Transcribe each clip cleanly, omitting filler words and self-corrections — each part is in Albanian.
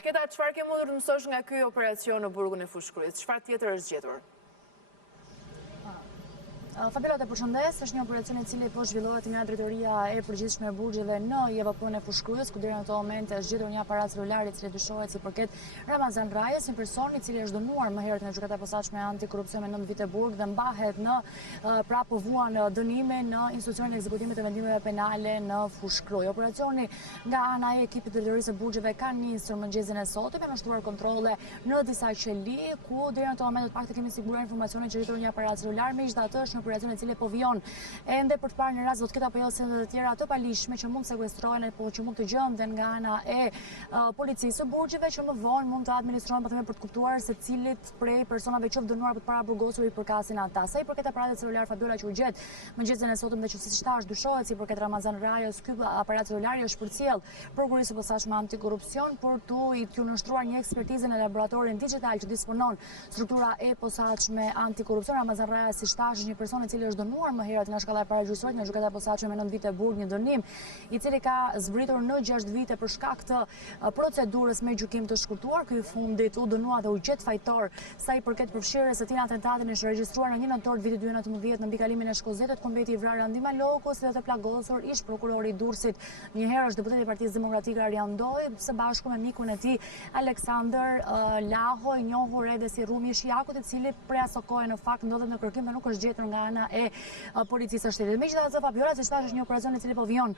Alketa, çfarë ke mundur të mësosh nga ky operacion në burgun e Fushkryit? Çfarë tjetër është gjetur? Fabiola, të përshëndes, është një operacion i cili po zhvillohet nga Drejtoria e Përgjithshme e Burgjeve në JVP-n e Fushkryes, ku deri në këtë moment është gjetur një aparat celular i cili dyshohet si përket Ramazan Rajës, një person i cili është dënuar më herët në gjykata e posaçme antikorrupsion me 9 vite burg dhe mbahet në pra povuan dënime në institucionin e ekzekutimit të vendimeve penale në Fushkryj. Operacioni nga ana e ekipit të Drejtorisë së Burgjeve ka nisur mëngjesin e sotëm, janë ushtruar kontrolle në disa qeli, ku deri në këtë moment të paktën kemi siguruar informacione që gjetur një aparat celular, megjithatë është një operacion e cili po vijon ende për të parë në rast do të ketë apo jo sende të tjera të palishme që mund të sekuestrohen apo që mund të gjenden nga ana e policisë së Burgjeve, që më vonë mund të administrohen për të kuptuar se cilit prej personave që dënuar për të para burgosur i përkasin ata. Sa i përket aparatit celular, Fabiola, që u gjet mëngjesin e sotëm dhe që siç thash dyshohet si përket Ramazan Rajës, ky aparat celular është përcjell prokurisë së posaçme antikorrupsion për t'u nështruar një ekspertizë në laboratorin digital që disponon struktura e posaçme antikorrupsion. Ramazan Raja, siç thash, është një person i cili është dënuar më herët nga shkalla e paragjykësorit nga gjykata e posaçme me 9 vite burg, një dënim i cili ka zbritur në 6 vite për shkak të procedurës me gjykim të shkurtuar. Ky i fundit u dënua dhe u gjet fajtor sa i përket përfshirjes së tij në atentatin është regjistruar në 1 nëntor vitit 2019 në mbikalimin e Shkozetit, ku mbeti i vrarë Andima Loku, si dhe të plagosur ish prokurori i Durrësit. Një herë është deputeti i Partisë Demokratike Arjan Doj, së bashku me mikun e tij Aleksandër Laho, i njohur edhe si Rumi Shiakut, i cili prej asaj kohe në fakt ndodhet në kërkim dhe nuk është gjetur nga ana e policisë së shtetit. Megjithatë, Fabiola, siç thash, është një operacion i cili po vijon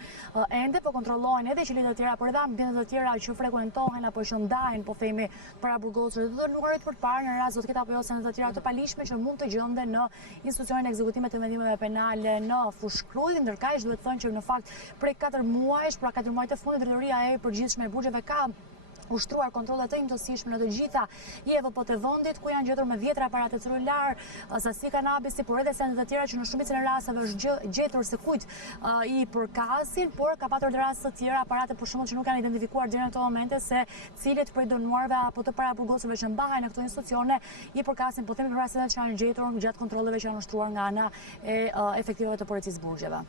ende, po kontrollohen edhe qelit të tjera, por edhe ambientet të tjera që frekuentohen apo që ndahen, po themi, para burgosurit të dënuarit për të parë në rast do të ketë apo jo sende të tjera të palishme që mund të gjenden në institucionin e ekzekutimit të vendimeve penale në Fushkryj. Ndërkaq duhet të thonë që në fakt prej 4 muajsh, pra 4 muaj të fundit, Drejtoria e Përgjithshme e Burgjeve ka ushtruar kontrolle të imtësishme në të gjitha JVP-t e vendit, ku janë gjetur me vjetra aparate celular, sasi kanabisi, por edhe sende të tjera që në shumicën e rasteve është gjetur se kujt i përkasin, por ka patur raste të tjera aparate për shembull që nuk janë identifikuar deri në këtë moment se cilet prej dënuarve apo të paraburgosurve që mbahen në këto institucione i përkasin, po themi për rastet që janë gjetur gjatë kontrolleve që janë ushtruar nga ana e efektivëve të policisë Burgjeve.